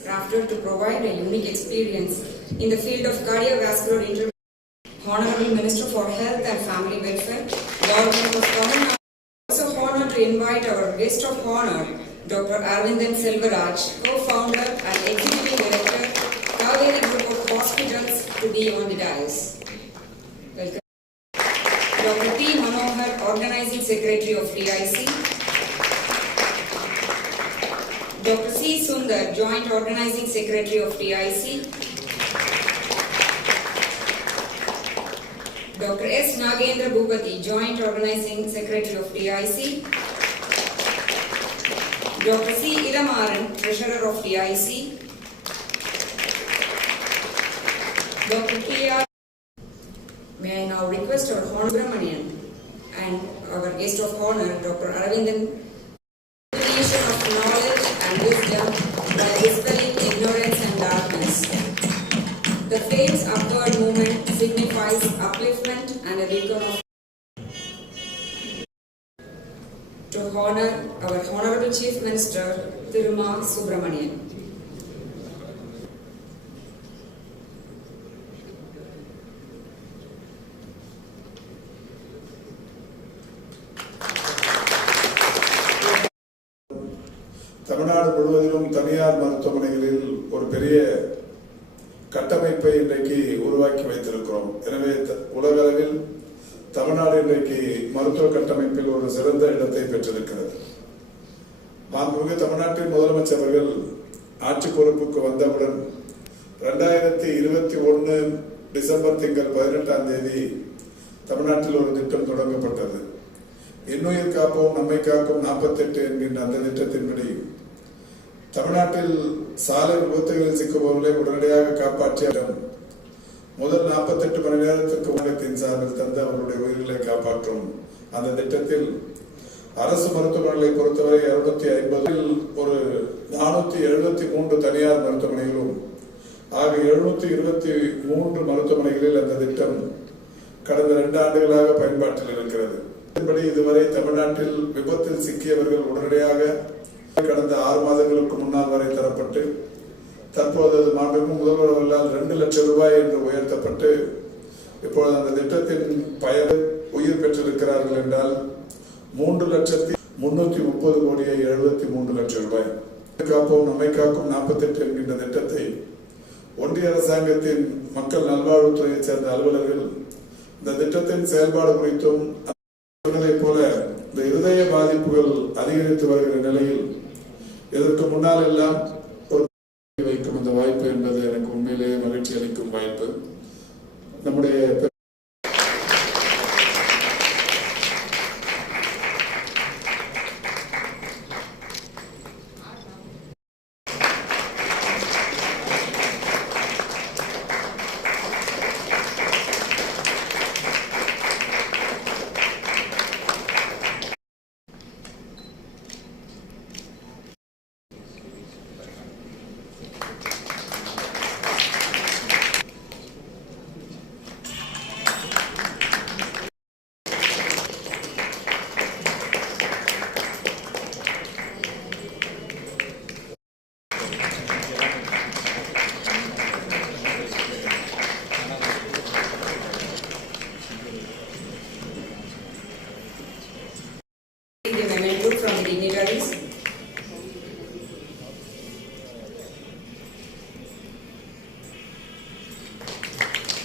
crafted to provide a unique experience in the field of cardiovascular intervention. Honorable Minister for Health and Family Welfare, Government of. Also honored to invite our guest of honor, Dr. Arvindan Selvaraj, co-founder and executive director, Kaveri Group of Hospitals, to be on the dais. Welcome. Dr. T. Manohar, organizing secretary of TIC. Dr. C. Sundar, Joint Organizing Secretary of TIC. Dr. S. Nagendra Bhupati, Joint Organizing Secretary of TIC. Dr. C. Ilamaran, Treasurer of TIC. Dr. P.R. May I now request our Honorable Subramanian and our guest of honor, Dr. Aravindan, of knowledge The faith's upward movement signifies upliftment and a beacon of to honor our Honorable Chief Minister Thiruma Subramanian. Tamil Nadu முழுவதிலும் தனியார் மருத்துவமனைகளில் ஒரு பெரிய கட்டமைப்பை இன்றைக்கு உருவாக்கி வைத்திருக்கிறோம். எனவே த- உலக அளவில் தமிழ்நாடு இன்றைக்கு மருத்துவ கட்டமைப்பில் ஒரு சிறந்த இடத்தை பெற்றிருக்கிறது. மாண்புமிகு தமிழ்நாட்டின் முதலமைச்சர் அவர்கள் ஆட்சி பொறுப்புக்கு வந்தவுடன் ரெண்டாயிரத்தி இருபத்தி ஒன்று டிசம்பர் திங்கள் பதினெட்டாம் தேதி தமிழ்நாட்டில் ஒரு திட்டம் தொடங்கப்பட்டது. இன்னுயிர் காப்போம் நம்மை காக்கும் நாற்பத்தெட்டு என்கின்ற அந்த திட்டத்தின்படி தமிழ்நாட்டில் சாலை விபத்துகளில் சிக்குபவர்களை உடனடியாக காப்பாற்றிய முதல் 48 மணி நேரத்திற்கு மாநிலத்தின் சார்பில் தந்து அவர்களுடைய உயிர்களை காப்பாற்றும் அந்த திட்டத்தில் அரசு மருத்துவமனைகளை பொறுத்தவரை இருநூத்தி ஐம்பதில் ஒரு நானூத்தி எழுபத்தி மூன்று தனியார் மருத்துவமனைகளும் ஆக எழுநூத்தி இருபத்தி மூன்று மருத்துவமனைகளில் அந்த திட்டம் கடந்த இரண்டு ஆண்டுகளாக பயன்பாட்டில் இருக்கிறது. இதன்படி இதுவரை தமிழ்நாட்டில் விபத்தில் சிக்கியவர்கள் உடனடியாக கடந்த ஆறு மாதங்களுக்கு முன்னால் வரை தரப்பட்டு தற்போது அது மாண்புமிகு முதல்வர் அவர்களால் ரெண்டு லட்சம் ரூபாய் என்று உயர்த்தப்பட்டு இப்பொழுது அந்த திட்டத்தின் பயன் உயிர் பெற்றிருக்கிறார்கள் என்றால் மூன்று லட்சத்தி முன்னூத்தி முப்பது கோடியே எழுபத்தி மூன்று லட்சம் ரூபாய். காப்போம் நம்மை காக்கும் நாற்பத்தெட்டு என்கின்ற திட்டத்தை ஒன்றிய அரசாங்கத்தின் மக்கள் நல்வாழ்வுத்துறையைச் சேர்ந்த அலுவலர்கள் இந்த திட்டத்தின் செயல்பாடு குறித்தும் போல பாதிப்புகள் அதிகரித்து வருகிற நிலையில் இதற்கு முன்னால் எல்லாம் ஒரு வைக்கும் இந்த வாய்ப்பு என்பது எனக்கு உண்மையிலேயே மகிழ்ச்சி அளிக்கும் வாய்ப்பு. நம்முடைய